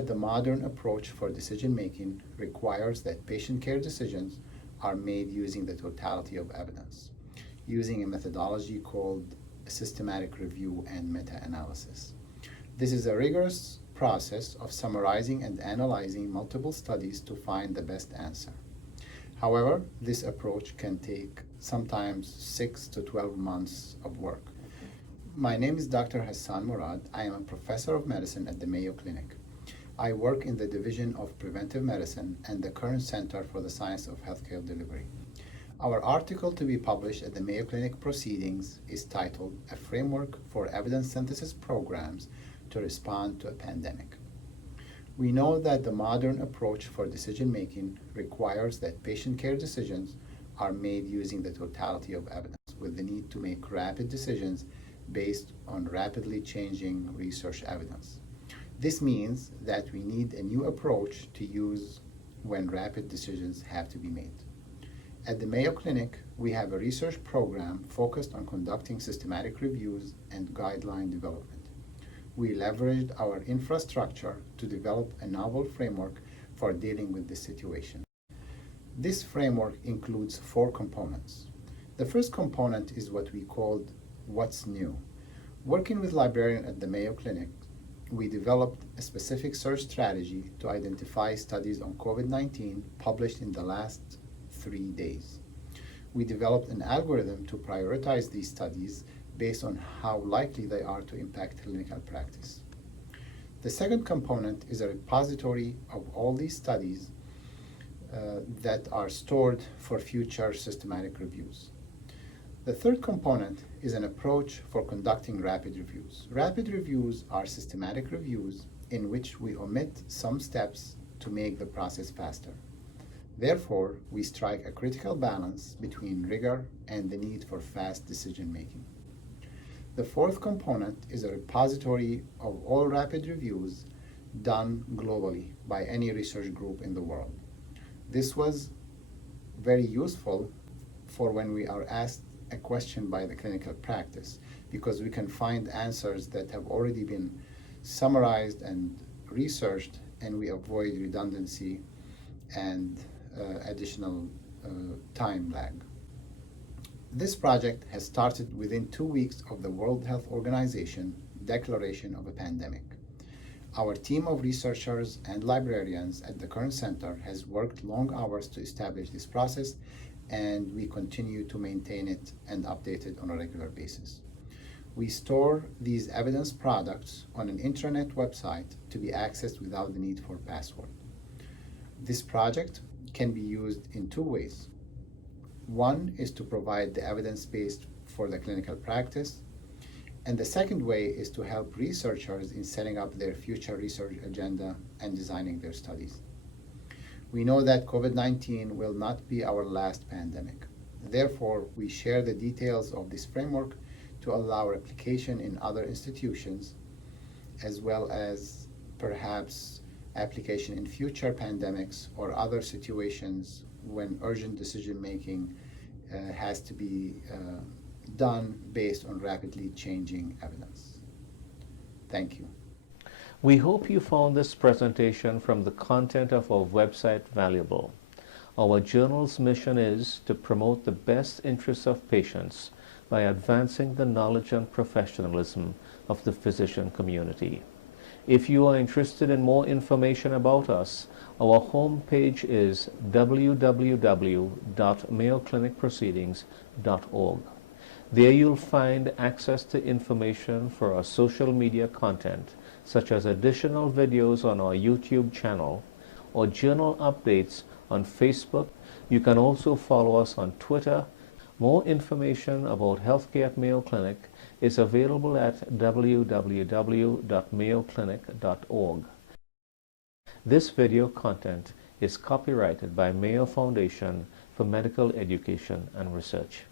that the modern approach for decision-making requires that patient care decisions are made using the totality of evidence, using a methodology called systematic review and meta-analysis. This is a rigorous process of summarizing and analyzing multiple studies to find the best answer. However, this approach can take sometimes 6 to 12 months of work. My name is Dr. Hassan Murad. I am a professor of medicine at the Mayo Clinic. I work in the Division of Preventive Medicine and the current Center for the Science of Healthcare Delivery. Our article to be published at the Mayo Clinic Proceedings is titled "A Framework for Evidence Synthesis Programs to Respond to a Pandemic." We know that the modern approach for decision-making requires that patient care decisions are made using the totality of evidence, with the need to make rapid decisions based on rapidly changing research evidence. This means that we need a new approach to use when rapid decisions have to be made. At the Mayo Clinic, we have a research program focused on conducting systematic reviews and guideline development. We leveraged our infrastructure to develop a novel framework for dealing with this situation. This framework includes 4 components. The first component is what we called "What's New?" Working with librarians at the Mayo Clinic, we developed a specific search strategy to identify studies on COVID-19 published in the last 3 days. We developed an algorithm to prioritize these studies based on how likely they are to impact clinical practice. The second component is a repository of all these studies that are stored for future systematic reviews. The third component is an approach for conducting rapid reviews. Rapid reviews are systematic reviews in which we omit some steps to make the process faster. Therefore, we strike a critical balance between rigor and the need for fast decision-making. The fourth component is a repository of all rapid reviews done globally by any research group in the world. This was very useful for when we are asked a question by the clinical practice, because we can find answers that have already been summarized and researched, and we avoid redundancy and additional time lag. This project has started within 2 weeks of the World Health Organization declaration of a pandemic. Our team of researchers and librarians at the current center has worked long hours to establish this process, and we continue to maintain it and update it on a regular basis. We store these evidence products on an intranet website to be accessed without the need for password. This project can be used in 2 ways. One is to provide the evidence base for the clinical practice, and the second way is to help researchers in setting up their future research agenda and designing their studies. We know that COVID-19 will not be our last pandemic. Therefore, we share the details of this framework to allow replication in other institutions, as well as perhaps application in future pandemics or other situations when urgent decision-making has to be done based on rapidly changing evidence. Thank you. We hope you found this presentation from the content of our website valuable. Our journal's mission is to promote the best interests of patients by advancing the knowledge and professionalism of the physician community. If you are interested in more information about us, our homepage is www.mayoclinicproceedings.org. There you'll find access to information for our social media content, such as additional videos on our YouTube channel or journal updates on Facebook. You can also follow us on Twitter. More information about healthcare at Mayo Clinic is available at www.mayoclinic.org. This video content is copyrighted by Mayo Foundation for Medical Education and Research.